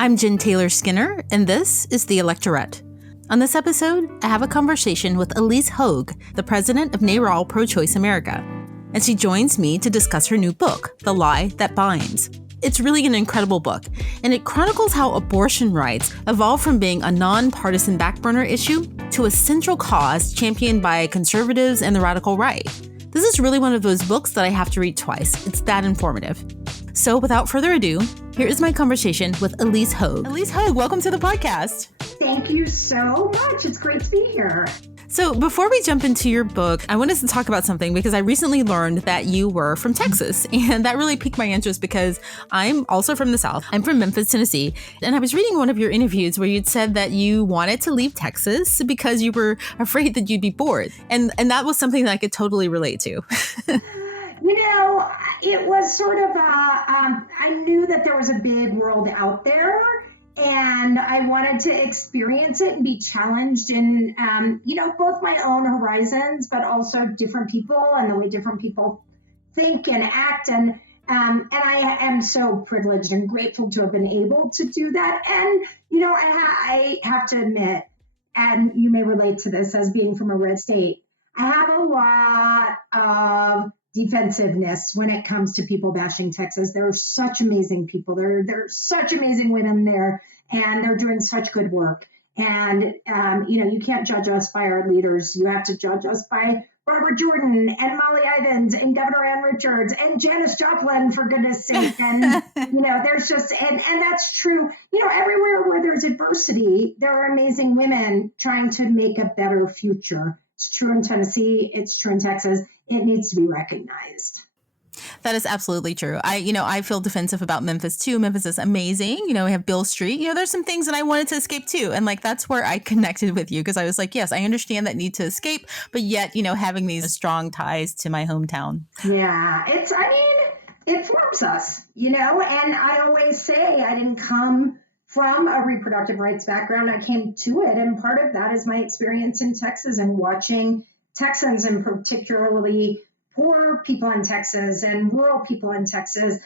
I'm Jen Taylor Skinner, and this is the Electorette. On this episode, I have a conversation with Ilyse Hogue, the president of NARAL Pro-Choice America, and she joins me to discuss her new book, The Lie That Binds. It's really an incredible book, and it chronicles how abortion rights evolved from being a nonpartisan backburner issue to a central cause championed by conservatives and the radical right. This is really one of those books that I have to read twice. It's that informative. So without further ado, here is my conversation with Ilyse Hogue. Ilyse Hogue, welcome to the podcast. Thank you so much. It's great to be here. So before we jump into your book, I wanted to talk about something because I recently learned that you were from Texas, and that really piqued my interest because I'm also from the South. I'm from Memphis, Tennessee, and I was reading one of your interviews where you'd said that you wanted to leave Texas because you were afraid that you'd be bored, and that was something that I could totally relate to. It was sort of, I knew that there was a big world out there, and I wanted to experience it and be challenged in, both my own horizons, but also different people and the way different people think and act. And I am so privileged and grateful to have been able to do that. And, I have to admit, and you may relate to this as being from a red state, I have a lot of defensiveness when it comes to people bashing Texas. There are such amazing people. There are such amazing women there, and they're doing such good work. And, you can't judge us by our leaders. You have to judge us by Robert Jordan and Molly Ivins and Governor Ann Richards and Janis Joplin, for goodness sake. And, there's just, and that's true. Everywhere where there's adversity, there are amazing women trying to make a better future. It's true in Tennessee. It's true in Texas. It needs to be recognized. That is absolutely true. I feel defensive about Memphis too. Memphis is amazing. We have Beale Street. There's some things that I wanted to escape too. And that's where I connected with you because I was like, yes, I understand that need to escape, but yet, having these strong ties to my hometown. Yeah, it forms us, and I always say I didn't come from a reproductive rights background. I came to it. And part of that is my experience in Texas and watching Texans, and particularly poor people in Texas and rural people in Texas,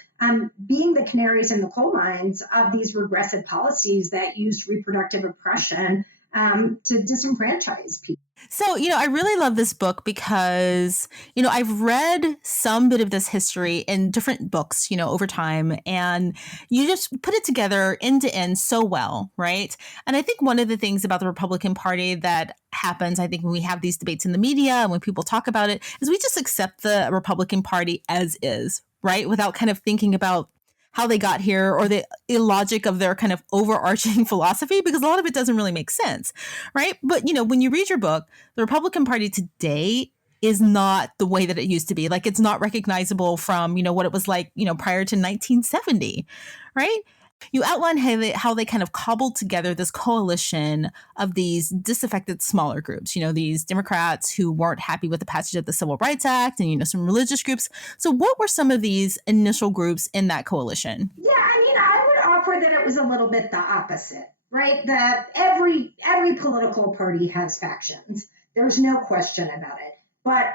being the canaries in the coal mines of these regressive policies that used reproductive oppression to disenfranchise people. So, I really love this book because, I've read some bit of this history in different books, over time, and you just put it together end to end so well, right? And I think one of the things about the Republican Party that happens, I think, when we have these debates in the media and when people talk about it, is we just accept the Republican Party as is, right? Without kind of thinking about how they got here or the illogic of their kind of overarching philosophy, because a lot of it doesn't really make sense, right? But, when you read your book, the Republican Party today is not the way that it used to be. It's not recognizable from, what it was like, prior to 1970, right? You outline how they kind of cobbled together this coalition of these disaffected smaller groups, these Democrats who weren't happy with the passage of the Civil Rights Act and, some religious groups. So what were some of these initial groups in that coalition? Yeah, I would offer that it was a little bit the opposite, right? That every political party has factions. There's no question about it. But,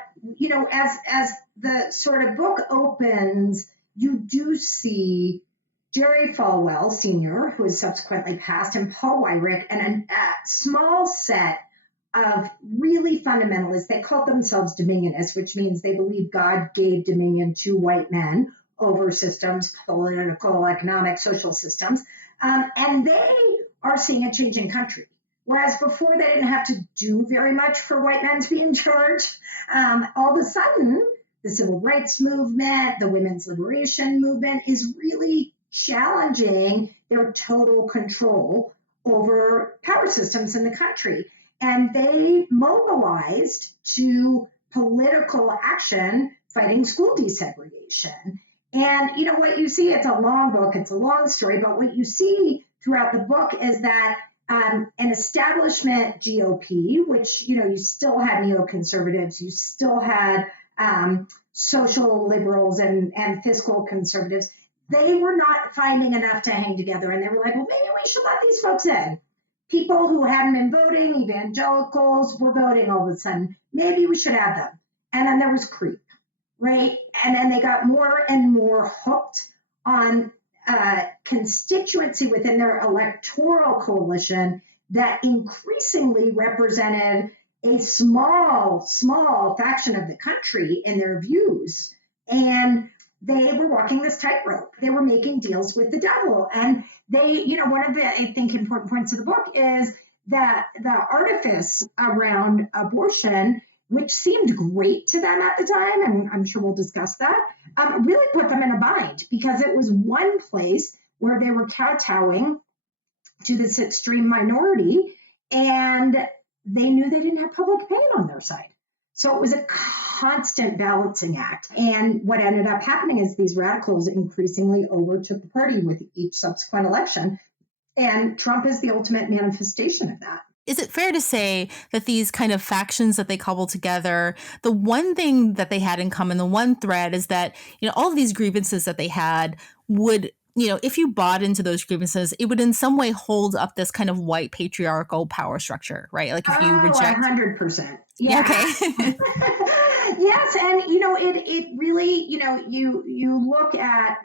as the sort of book opens, you do see Jerry Falwell Sr., who has subsequently passed, and Paul Weyrich, and a small set of really fundamentalists. They called themselves dominionists, which means they believe God gave dominion to white men over systems, political, economic, social systems. And they are seeing a change in country. Whereas before they didn't have to do very much for white men to be in charge. All of a sudden, the civil rights movement, the women's liberation movement is really challenging their total control over power systems in the country. And they mobilized to political action fighting school desegregation. And, what you see, it's a long book, it's a long story, but what you see throughout the book is that an establishment GOP, which, you still had neoconservatives, you still had social liberals and fiscal conservatives, they were not finding enough to hang together. And they were like, well, maybe we should let these folks in. People who hadn't been voting, evangelicals, were voting all of a sudden. Maybe we should add them. And then there was creep, right? And then they got more and more hooked on a constituency within their electoral coalition that increasingly represented a small faction of the country in their views. And they were walking this tightrope. They were making deals with the devil. And they, one of the, I think, important points of the book is that the artifice around abortion, which seemed great to them at the time, and I'm sure we'll discuss that, really put them in a bind, because it was one place where they were kowtowing to this extreme minority, and they knew they didn't have public opinion on their side. So it was a constant balancing act. And what ended up happening is these radicals increasingly overtook the party with each subsequent election. And Trump is the ultimate manifestation of that. Is it fair to say that these kind of factions that they cobbled together, the one thing that they had in common, the one thread, is that, all of these grievances that they had would, if you bought into those grievances, it would in some way hold up this kind of white patriarchal power structure, right? Like if you reject 100%. Yeah. Okay. Yes. And, it really, you look at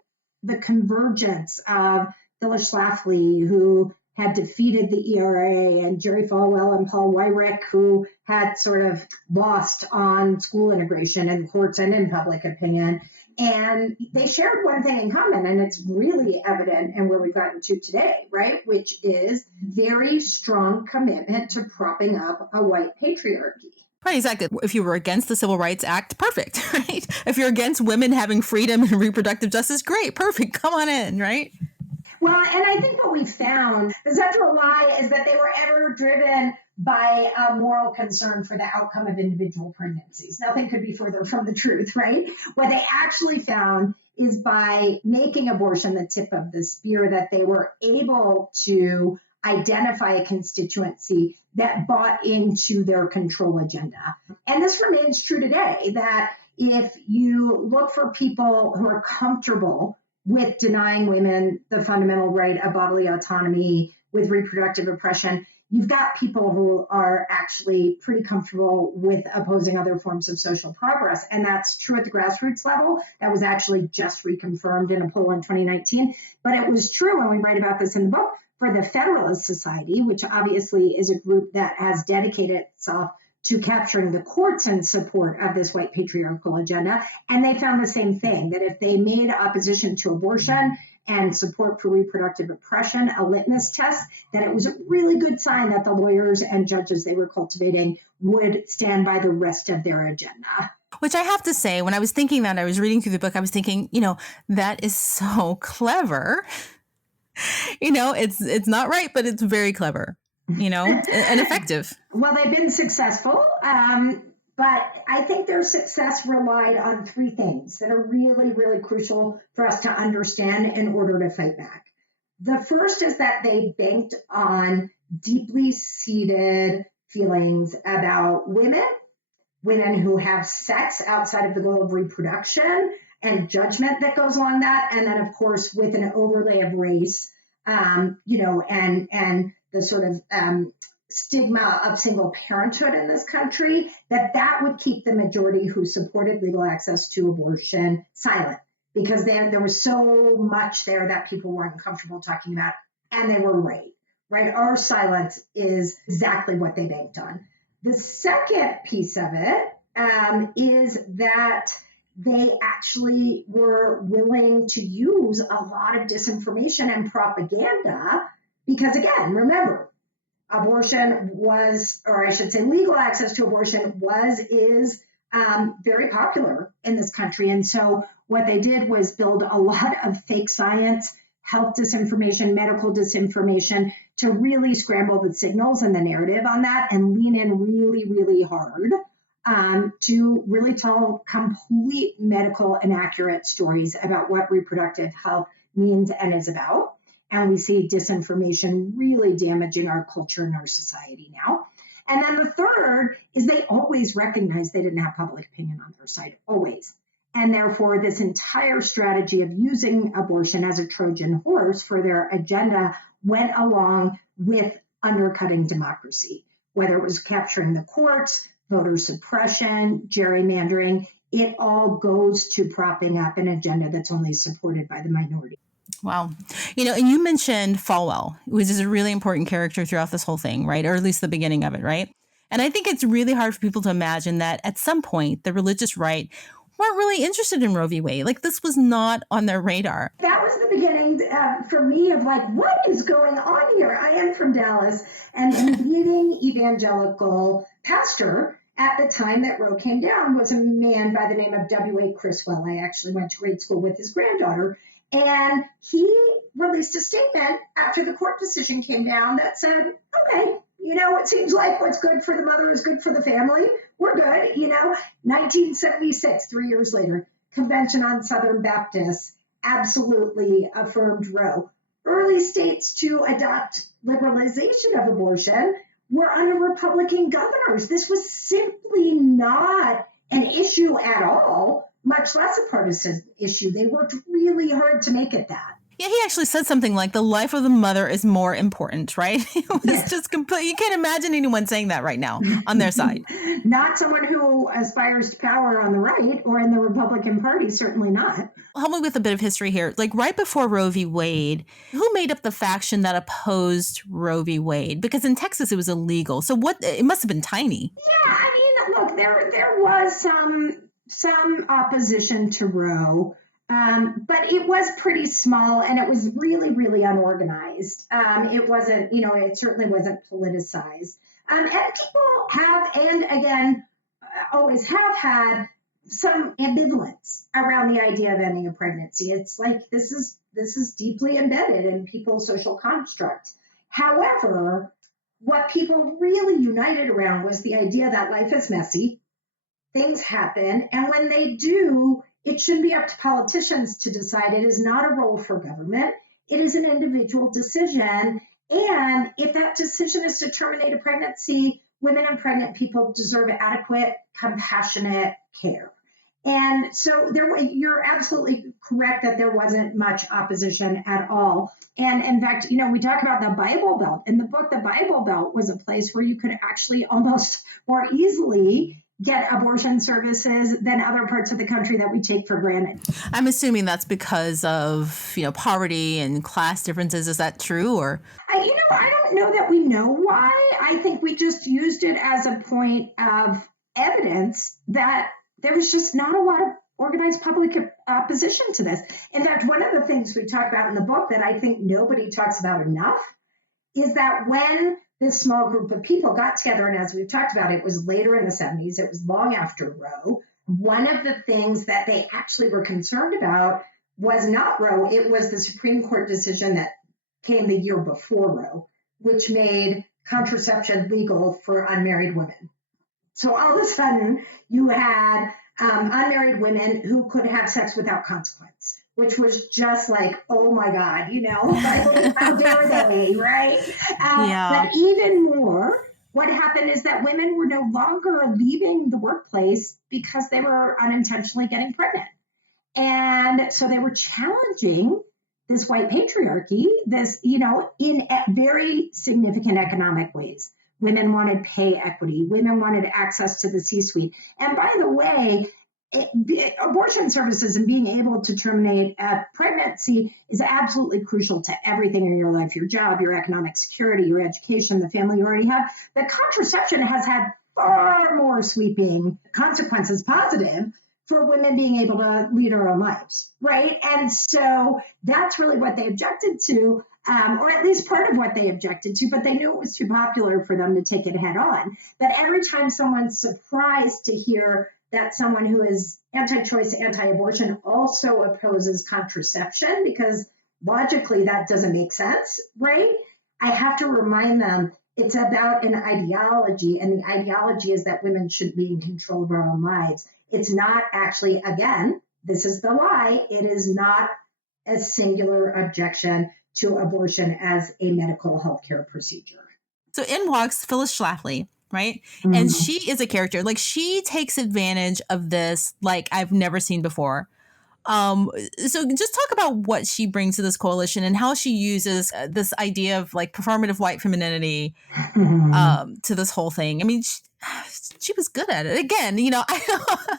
the convergence of Phyllis Schlafly, who had defeated the ERA, and Jerry Falwell and Paul Weyrich, who had sort of lost on school integration in courts and in public opinion. And they shared one thing in common, and it's really evident in where we've gotten to today, right? Which is very strong commitment to propping up a white patriarchy. Right, exactly. If you were against the Civil Rights Act, perfect, right? If you're against women having freedom and reproductive justice, great, perfect, come on in, right? Well, and I think what we found, the central lie is that they were ever driven by a moral concern for the outcome of individual pregnancies. Nothing could be further from the truth, right? What they actually found is by making abortion the tip of the spear, that they were able to identify a constituency that bought into their control agenda. And this remains true today, that if you look for people who are comfortable with denying women the fundamental right of bodily autonomy, with reproductive oppression, you've got people who are actually pretty comfortable with opposing other forms of social progress. And that's true at the grassroots level. That was actually just reconfirmed in a poll in 2019. But it was true, and we write about this in the book, for the Federalist Society, which obviously is a group that has dedicated itself to capturing the courts in support of this white patriarchal agenda. And they found the same thing, that if they made opposition to abortion and support for reproductive oppression a litmus test, that it was a really good sign that the lawyers and judges they were cultivating would stand by the rest of their agenda. Which I have to say, when I was thinking that, I was reading through the book, I was thinking, that is so clever. It's not right, but it's very clever, and effective. Well, they've been successful, but I think their success relied on three things that are really, really crucial for us to understand in order to fight back. The first is that they banked on deeply seated feelings about women who have sex outside of the goal of reproduction, and judgment that goes along that. And then, of course, with an overlay of race, and the sort of stigma of single parenthood in this country, that would keep the majority who supported legal access to abortion silent, because there was so much there that people weren't comfortable talking about, and they were right? Our silence is exactly what they banked on. The second piece of it is that they actually were willing to use a lot of disinformation and propaganda, because, again, remember, abortion was, or I should say legal access to abortion is very popular in this country. And so what they did was build a lot of fake science, health disinformation, medical disinformation, to really scramble the signals and the narrative on that, and lean in really, really hard to really tell complete medical inaccurate stories about what reproductive health means and is about. And we see disinformation really damaging our culture and our society now. And then the third is they always recognized they didn't have public opinion on their side, always. And therefore, this entire strategy of using abortion as a Trojan horse for their agenda went along with undercutting democracy, whether it was capturing the courts, voter suppression, gerrymandering. It all goes to propping up an agenda that's only supported by the minority. Wow. And you mentioned Falwell, which is a really important character throughout this whole thing, right? Or at least the beginning of it, right? And I think it's really hard for people to imagine that at some point the religious right weren't really interested in Roe v. Wade. Like, this was not on their radar. That was the beginning for me of like, what is going on here? I am from Dallas, and the leading evangelical pastor at the time that Roe came down was a man by the name of W.A. Criswell. I actually went to grade school with his granddaughter, and he released a statement after the court decision came down that said, okay, it seems like what's good for the mother is good for the family. We're good, 1976, 3 years later, Convention on Southern Baptists absolutely affirmed Roe. Early states to adopt liberalization of abortion were under Republican governors. This was simply not an issue at all, much less a partisan issue. They worked really hard to make it that. Yeah, he actually said something like the life of the mother is more important, right? It was just complete. You can't imagine anyone saying that right now on their side. Not someone who aspires to power on the right or in the Republican Party, certainly not. Help me with a bit of history here. Like right before Roe v. Wade, who made up the faction that opposed Roe v. Wade? Because in Texas it was illegal. So it must have been tiny. Yeah, I mean, look, there was some opposition to Roe. But it was pretty small and it was really, really unorganized. It wasn't, it certainly wasn't politicized. And people have, and again, always have had some ambivalence around the idea of ending a pregnancy. It's like this is deeply embedded in people's social constructs. However, what people really united around was the idea that life is messy, things happen, and when they do, it shouldn't be up to politicians to decide. It is not a role for government. It is an individual decision. And if that decision is to terminate a pregnancy, women and pregnant people deserve adequate, compassionate care. And so you're absolutely correct that there wasn't much opposition at all. And in fact, we talk about the Bible Belt. In the book, the Bible Belt was a place where you could actually almost more easily get abortion services than other parts of the country that we take for granted. I'm assuming that's because of, poverty and class differences. Is that true? Or I don't know that we know why. I think we just used it as a point of evidence that there was just not a lot of organized public opposition to this. In fact, one of the things we talk about in the book that I think nobody talks about enough is that when this small group of people got together, and as we've talked about, it was later in the 70s, it was long after Roe. One of the things that they actually were concerned about was not Roe, it was the Supreme Court decision that came the year before Roe, which made contraception legal for unmarried women. So all of a sudden, you had unmarried women who could have sex without consequence, which was just like, oh my God, like, how dare they, right? Yeah. But even more, what happened is that women were no longer leaving the workplace because they were unintentionally getting pregnant. And so they were challenging this white patriarchy, in very significant economic ways. Women wanted pay equity. Women wanted access to the C-suite. And by the way, abortion services and being able to terminate a pregnancy is absolutely crucial to everything in your life, your job, your economic security, your education, the family you already have. But contraception has had far more sweeping consequences, positive, for women being able to lead their own lives, right? And so that's really what they objected to, or at least part of what they objected to, but they knew it was too popular for them to take it head on. But every time someone's surprised to hear that someone who is anti-choice, anti-abortion also opposes contraception, because logically that doesn't make sense, right? I have to remind them it's about an ideology, and the ideology is that women should be in control of our own lives. It's not actually, again, this is the lie, it is not a singular objection to abortion as a medical healthcare procedure. So in walks Phyllis Schlafly, right? Mm-hmm. And she is a character. Like, she takes advantage of this like I've never seen before. So just talk about what she brings to this coalition and how she uses this idea of like performative white femininity to this whole thing. I mean, she was good at it. Again,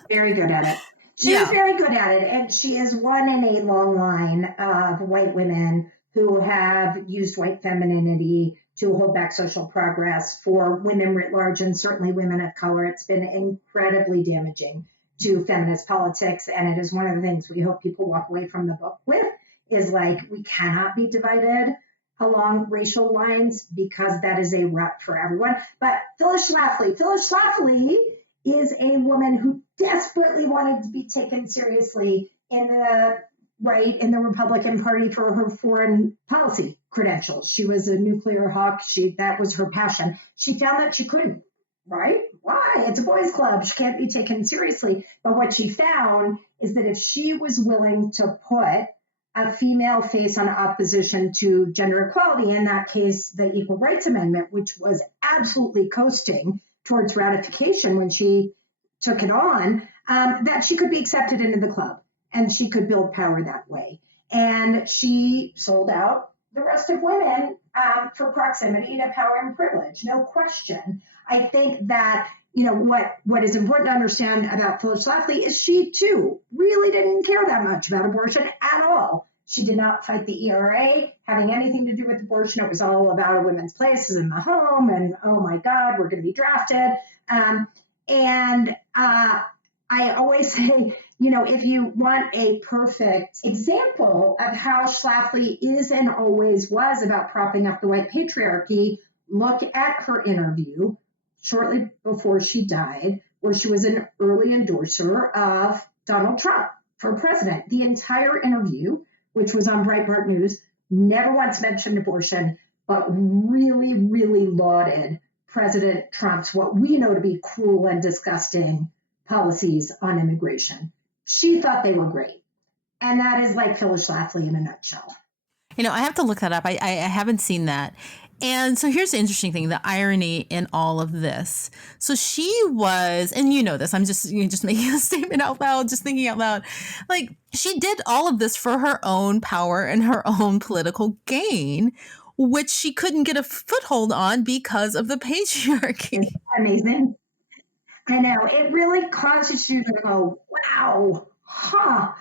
Very good at it. She was very good at it, and she is one in a long line of white women who have used white femininity to hold back social progress for women writ large and certainly women of color. It's been incredibly damaging to feminist politics, and it is one of the things we hope people walk away from the book with is like, we cannot be divided along racial lines because that is a rut for everyone. But Phyllis Schlafly is a woman who desperately wanted to be taken seriously in the Republican Party for her foreign policy credentials. She was a nuclear hawk. That was her passion. She found that she couldn't, right? Why? It's a boys' club. She can't be taken seriously. But what she found is that if she was willing to put a female face on opposition to gender equality, in that case, the Equal Rights Amendment, which was absolutely coasting towards ratification when she took it on, that she could be accepted into the club and she could build power that way. And she sold out the rest of women for proximity to power and privilege, no question. I think that, what is important to understand about Phyllis Schlafly is she too really didn't care that much about abortion at all. She did not fight the ERA having anything to do with abortion. It was all about a women's places in the home and, oh my God, we're going to be drafted. I always say, if you want a perfect example of how Schlafly is and always was about propping up the white patriarchy, look at her interview shortly before she died, where she was an early endorser of Donald Trump for president. The entire interview, which was on Breitbart News, never once mentioned abortion, but really, really lauded President Trump's what we know to be cruel and disgusting policies on immigration. She thought they were great. And that is like Phyllis Schlafly in a nutshell. I have to look that up. I haven't seen that. And so here's the interesting thing, the irony in all of this. So she was, and this, I'm just making a statement out loud, just thinking out loud. Like, she did all of this for her own power and her own political gain, which she couldn't get a foothold on because of the patriarchy. It's amazing. I know. It really causes you to go, wow, huh.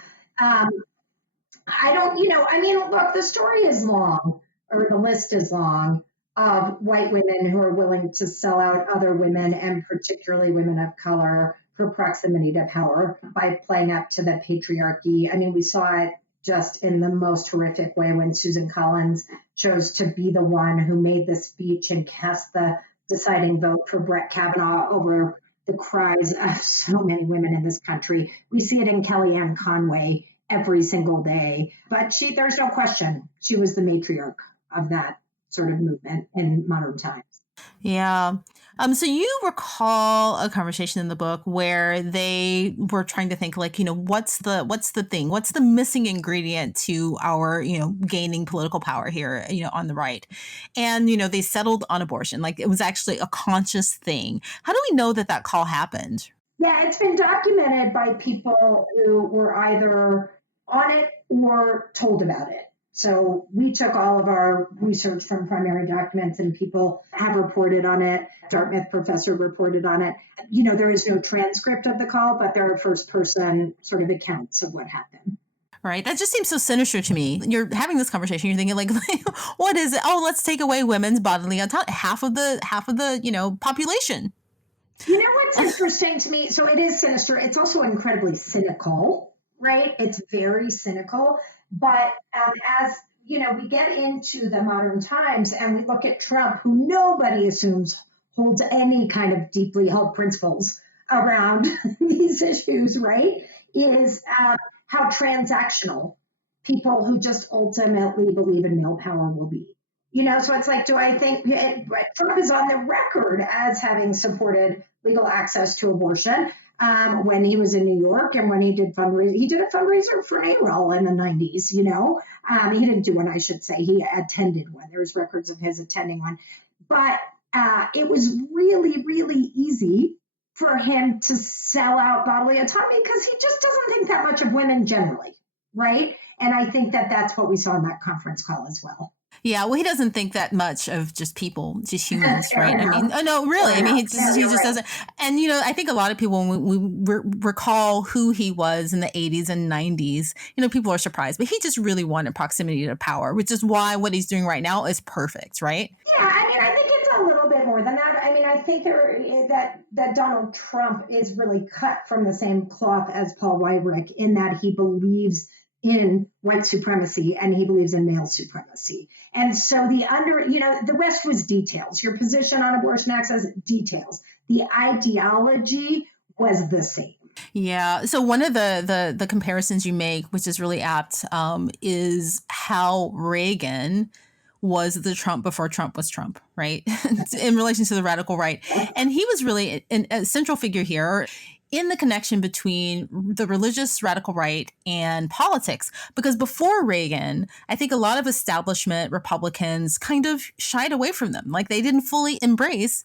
Look, the story is long, or the list is long, of white women who are willing to sell out other women, and particularly women of color, for proximity to power by playing up to the patriarchy. I mean, we saw it just in the most horrific way when Susan Collins chose to be the one who made the speech and cast the deciding vote for Brett Kavanaugh over the cries of so many women in this country. We see it in Kellyanne Conway every single day. But there's no question, she was the matriarch of that sort of movement in modern times. Yeah. So you recall a conversation in the book where they were trying to think like, what's the thing? What's the missing ingredient to our, gaining political power here, on the right? And, they settled on abortion. Like, it was actually a conscious thing. How do we know that call happened? Yeah, it's been documented by people who were either on it or told about it. So we took all of our research from primary documents, and people have reported on it. Dartmouth professor reported on it. There is no transcript of the call, but there are first-person sort of accounts of what happened. Right. That just seems so sinister to me. You're having this conversation. You're thinking like what is it? Oh, let's take away women's bodily autonomy. Half of the population. What's interesting to me? So it is sinister. It's also incredibly cynical, right? It's very cynical. But as we get into the modern times and we look at Trump, who nobody assumes holds any kind of deeply held principles around these issues, right? Is how transactional people who just ultimately believe in male power will be. So it's like, do I think Trump is on the record as having supported legal access to abortion when he was in New York and when he did fundraising. He did a fundraiser for NARAL in the 90s, He didn't do one, I should say. He attended one. There's records of his attending one. But it was really, really easy for him to sell out bodily autonomy because he just doesn't think that much of women generally, right? And I think that that's what we saw in that conference call as well. Yeah, well, he doesn't think that much of just people, just humans, Fair right? I mean, enough. oh no, really. Fair I mean, enough. No, he you're just right. doesn't. And I think a lot of people, when we recall who he was in the 80s and 90s, people are surprised. But he just really wanted proximity to power, which is why what he's doing right now is perfect, right? Yeah, I mean, I think it's a little bit more than that. I mean, I think that Donald Trump is really cut from the same cloth as Paul Weyrich in that he believes in white supremacy and he believes in male supremacy. And so the West was details. Your position on abortion access, details. The ideology was the same. Yeah. So one of the comparisons you make, which is really apt, is how Reagan was the Trump before Trump was Trump, right? In relation to the radical right. And he was really a central figure here in the connection between the religious radical right and politics. Because before Reagan, I think a lot of establishment Republicans kind of shied away from them. Like they didn't fully embrace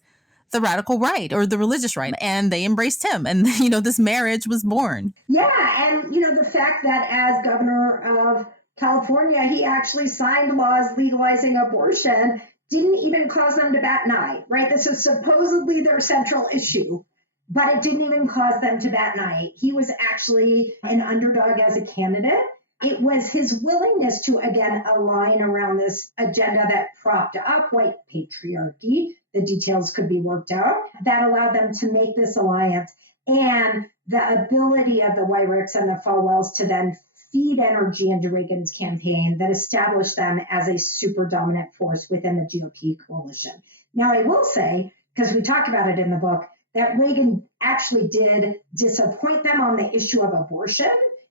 the radical right or the religious right, and they embraced him. And, this marriage was born. Yeah, and the fact that as governor of California, he actually signed laws legalizing abortion didn't even cause them to bat an eye, right? This is supposedly their central issue, but it didn't even cause them to bat an eye. He was actually an underdog as a candidate. It was his willingness to, again, align around this agenda that propped up white patriarchy. The details could be worked out that allowed them to make this alliance. And the ability of the Weyrichs and the Falwells to then feed energy into Reagan's campaign that established them as a super dominant force within the GOP coalition. Now, I will say, because we talk about it in the book, that Reagan actually did disappoint them on the issue of abortion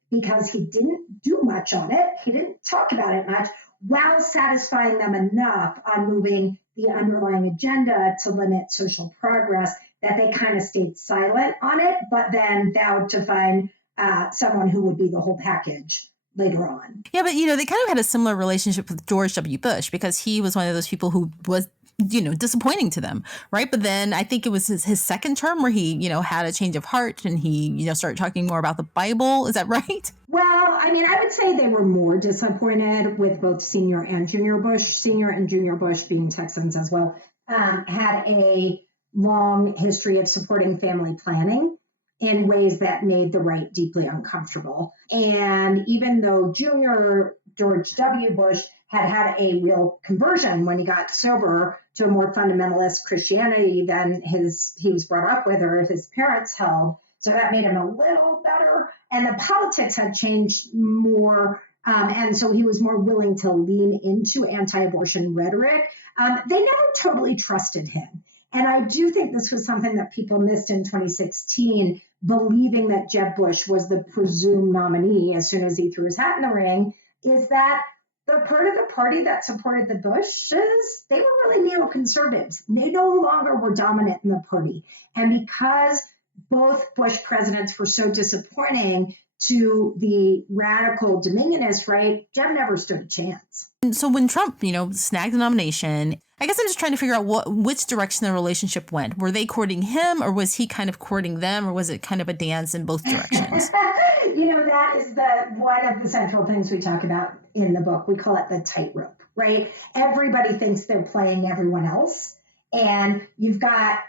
because he didn't do much on it. He didn't talk about it much, while satisfying them enough on moving the underlying agenda to limit social progress that they kind of stayed silent on it, but then vowed to find someone who would be the whole package later on. Yeah, but they kind of had a similar relationship with George W. Bush because he was one of those people who was disappointing to them, right? But then I think it was his second term where he, had a change of heart and he, started talking more about the Bible. Is that right? Well, I mean, I would say they were more disappointed with both senior and junior Bush. Senior and junior Bush, being Texans as well, had a long history of supporting family planning in ways that made the right deeply uncomfortable. And even though junior George W. Bush had a real conversion when he got sober to a more fundamentalist Christianity than he was brought up with or his parents held, so that made him a little better. And the politics had changed more. And so he was more willing to lean into anti-abortion rhetoric. They never totally trusted him. And I do think this was something that people missed in 2016, believing that Jeb Bush was the presumed nominee as soon as he threw his hat in the ring, is that the part of the party that supported the Bushes, they were really neoconservatives. They no longer were dominant in the party. And because both Bush presidents were so disappointing to the radical Dominionist right, Jeb never stood a chance. And so when Trump, snagged the nomination, I guess I'm just trying to figure out which direction the relationship went. Were they courting him or was he kind of courting them or was it kind of a dance in both directions? That is one of the central things we talk about in the book. We call it the tightrope, right? Everybody thinks they're playing everyone else. And you've got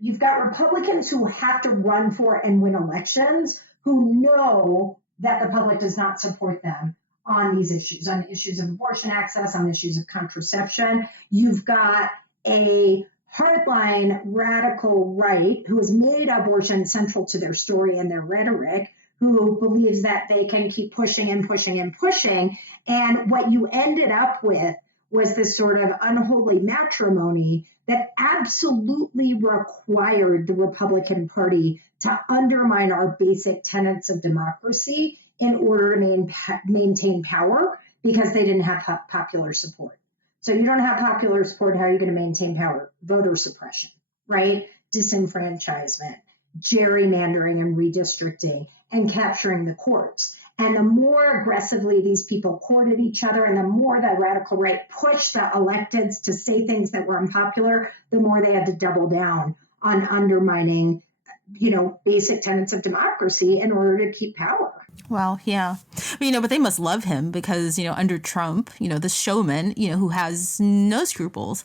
Republicans who have to run for and win elections who know that the public does not support them on these issues, on issues of abortion access, on issues of contraception. You've got a hardline radical right who has made abortion central to their story and their rhetoric, who believes that they can keep pushing and pushing and pushing. And what you ended up with was this sort of unholy matrimony that absolutely required the Republican Party to undermine our basic tenets of democracy in order to maintain power because they didn't have popular support. So you don't have popular support, how are you going to maintain power? Voter suppression, right? Disenfranchisement, gerrymandering and redistricting, and capturing the courts. And the more aggressively these people courted each other and the more the radical right pushed the electeds to say things that were unpopular, the more they had to double down on undermining, basic tenets of democracy in order to keep power. Well, yeah. But they must love him because, under Trump, the showman, who has no scruples,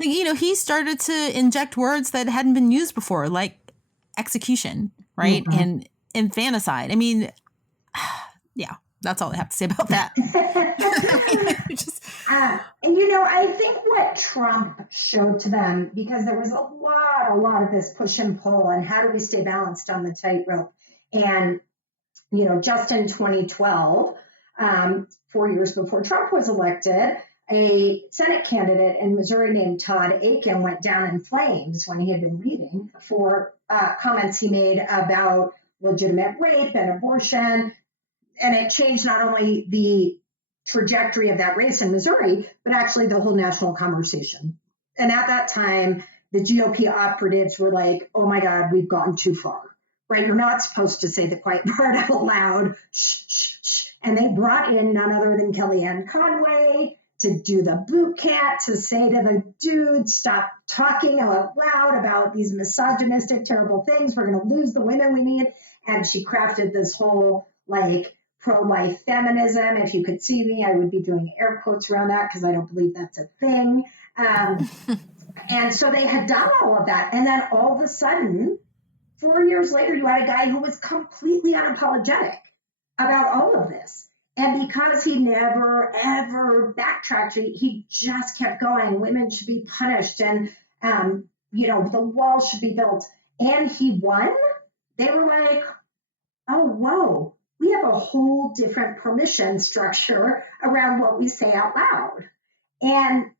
like, he started to inject words that hadn't been used before, like execution, right? Mhm. And infanticide. Yeah, that's all I have to say about that. Just, And I think what Trump showed to them, because there was a lot of this push and pull, and how do we stay balanced on the tightrope? And just in 2012, 4 years before Trump was elected, a Senate candidate in Missouri named Todd Akin went down in flames when he had been reading for comments he made about legitimate rape and abortion. And it changed not only the trajectory of that race in Missouri, but actually the whole national conversation. And at that time, the GOP operatives were like, oh my God, we've gone too far, right? You're not supposed to say the quiet part out loud. Shh, shh, shh. And they brought in none other than Kellyanne Conway to do the boot camp, to say to the dude, stop talking out loud about these misogynistic, terrible things. We're going to lose the women we need. And she crafted this whole pro-life feminism. If you could see me, I would be doing air quotes around that because I don't believe that's a thing. And so they had done all of that. And then all of a sudden, 4 years later, you had a guy who was completely unapologetic about all of this. And because he never, ever backtracked, he just kept going. Women should be punished and, the wall should be built. And he won. They were like, oh, whoa, we have a whole different permission structure around what we say out loud. And,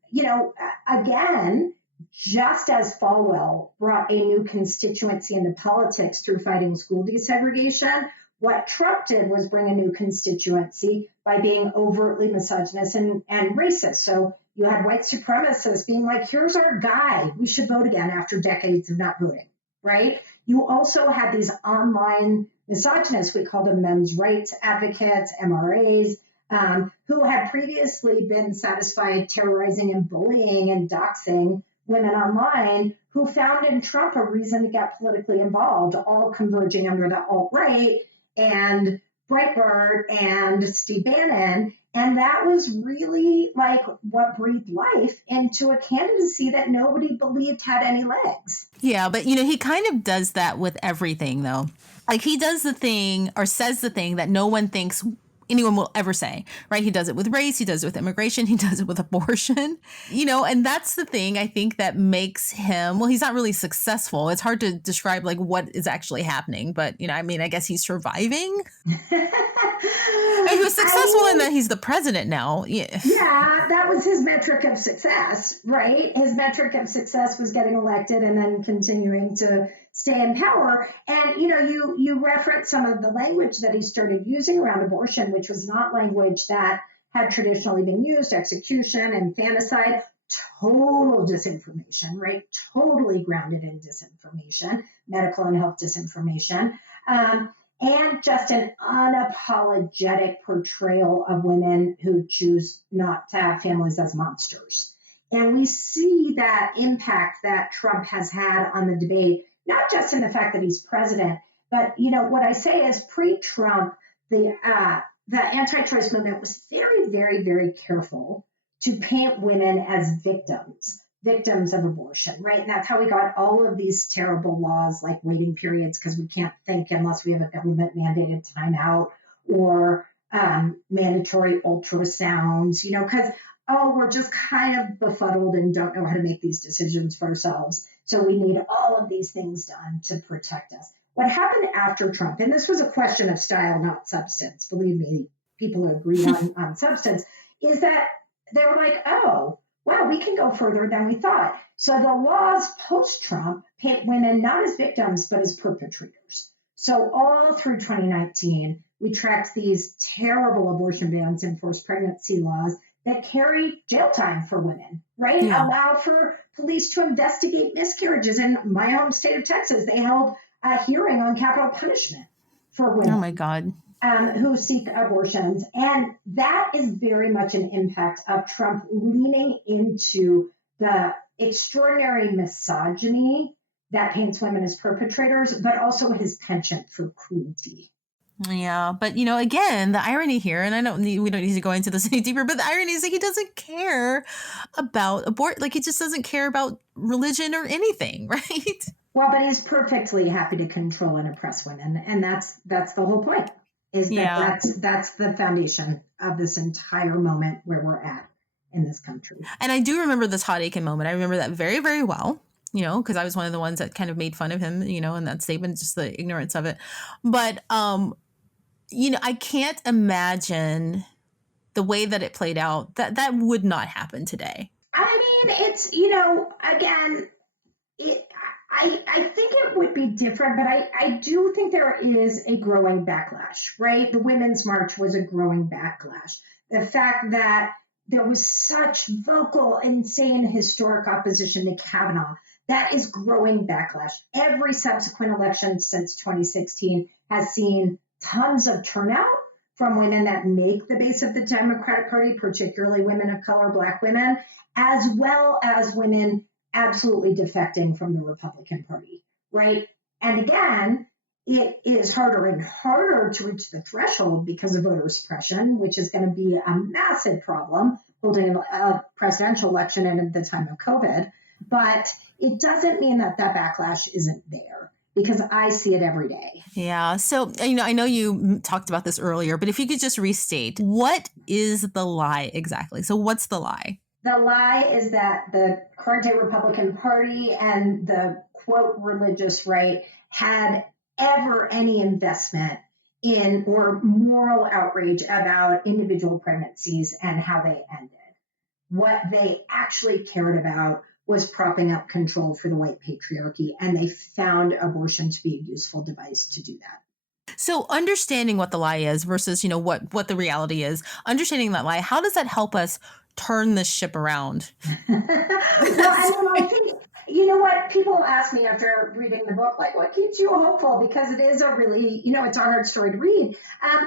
again, just as Falwell brought a new constituency into politics through fighting school desegregation, what Trump did was bring a new constituency by being overtly misogynist and racist. So you had white supremacists being like, here's our guy. We should vote again after decades of not voting, right? You also had these online misogynists, we call them men's rights advocates, MRAs, who had previously been satisfied terrorizing and bullying and doxing women online, who found in Trump a reason to get politically involved, all converging under the alt-right and Breitbart and Steve Bannon. And that was really like what breathed life into a candidacy that nobody believed had any legs. yeah, but he kind of does that with everything, though. Like, he does the thing or says the thing that no one thinks anyone will ever say, right? He does it with race, he does it with immigration, he does it with abortion, and that's the thing I think that makes him, well, he's not really successful. It's hard to describe like what is actually happening, but I guess he's surviving. He was successful in that he's the president now. Yeah, that was his metric of success, right? His metric of success was getting elected and then continuing to stay in power. And, you referenced some of the language that he started using around abortion, which was not language that had traditionally been used, execution, infanticide, total disinformation, right? Totally grounded in disinformation, medical and health disinformation. And just an unapologetic portrayal of women who choose not to have families as monsters. And we see that impact that Trump has had on the debate, not just in the fact that he's president, but what I say is pre-Trump, the anti-choice movement was very, very, very careful to paint women as victims of abortion, right? And that's how we got all of these terrible laws like waiting periods, because we can't think unless we have a government mandated timeout, or mandatory ultrasounds, because, we're just kind of befuddled and don't know how to make these decisions for ourselves. So we need all of these things done to protect us. What happened after Trump, and this was a question of style, not substance, believe me, people who agree on substance, is that they were like, oh, wow, we can go further than we thought. So the laws post-Trump paint women not as victims, but as perpetrators. So all through 2019, we tracked these terrible abortion bans and forced pregnancy laws that carry jail time for women, right? Yeah. Allow for police to investigate miscarriages. In my home state of Texas, they held a hearing on capital punishment for women. Oh my God. Who seek abortions. And that is very much an impact of Trump leaning into the extraordinary misogyny that paints women as perpetrators, but also his penchant for cruelty. Yeah, but again, the irony here, and we don't need to go into this any deeper, but the irony is that he doesn't care about like he just doesn't care about religion or anything, right? Well, but he's perfectly happy to control and oppress women, and that's the whole point. That's the foundation of this entire moment where we're at in this country. And I do remember the Todd Aiken moment. I remember that very, very well. Because I was one of the ones that kind of made fun of him, in that statement, just the ignorance of it. But I can't imagine the way that it played out. That would not happen today. I mean, it's, again, I think it would be different, but I do think there is a growing backlash, right? The Women's March was a growing backlash. The fact that there was such vocal, insane, historic opposition to Kavanaugh, that is growing backlash. Every subsequent election since 2016 has seen tons of turnout from women that make the base of the Democratic Party, particularly women of color, Black women, as well as women absolutely defecting from the Republican Party, right? And again, it is harder and harder to reach the threshold because of voter suppression, which is going to be a massive problem holding a presidential election in the time of COVID. But it doesn't mean that backlash isn't there, because I see it every day. Yeah. So, I know you talked about this earlier, but if you could just restate, what is the lie exactly? So what's the lie? The lie is that the current day Republican Party and the quote religious right had ever any investment in or moral outrage about individual pregnancies and how they ended. What they actually cared about was propping up control for the white patriarchy, and they found abortion to be a useful device to do that. So understanding what the lie is versus, what the reality is, understanding that lie, how does that help us turn this ship around? Well, I think, what people ask me after reading the book, like, what keeps you hopeful? Because it is a really, it's a hard story to read.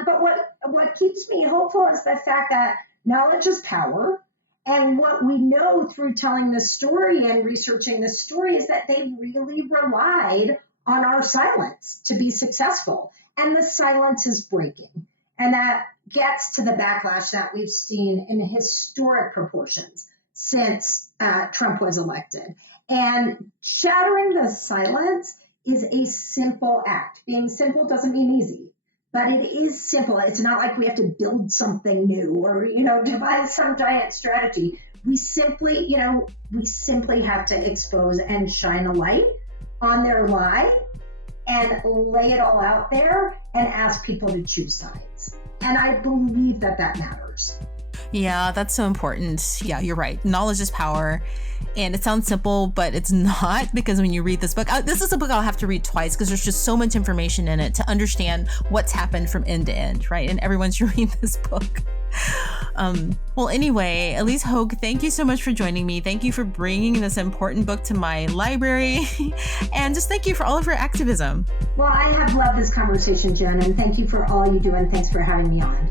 But what keeps me hopeful is the fact that knowledge is power. And what we know through telling this story and researching this story is that they really relied on our silence to be successful. And the silence is breaking. And that gets to the backlash that we've seen in historic proportions since Trump was elected. And shattering the silence is a simple act. Being simple doesn't mean easy, but it is simple. It's not like we have to build something new or, devise some giant strategy. We simply have to expose and shine a light on their lie and lay it all out there and ask people to choose sides. And I believe that matters. Yeah, that's so important. Yeah, you're right. Knowledge is power. And it sounds simple, but it's not, because when you read this book, this is a book I'll have to read twice because there's just so much information in it to understand what's happened from end to end, right? And everyone should read this book. Well, anyway, Ilyse Hogue, thank you so much for joining me. Thank you for bringing this important book to my library. And just thank you for all of your activism. Well, I have loved this conversation, Jen, and thank you for all you do, and thanks for having me on.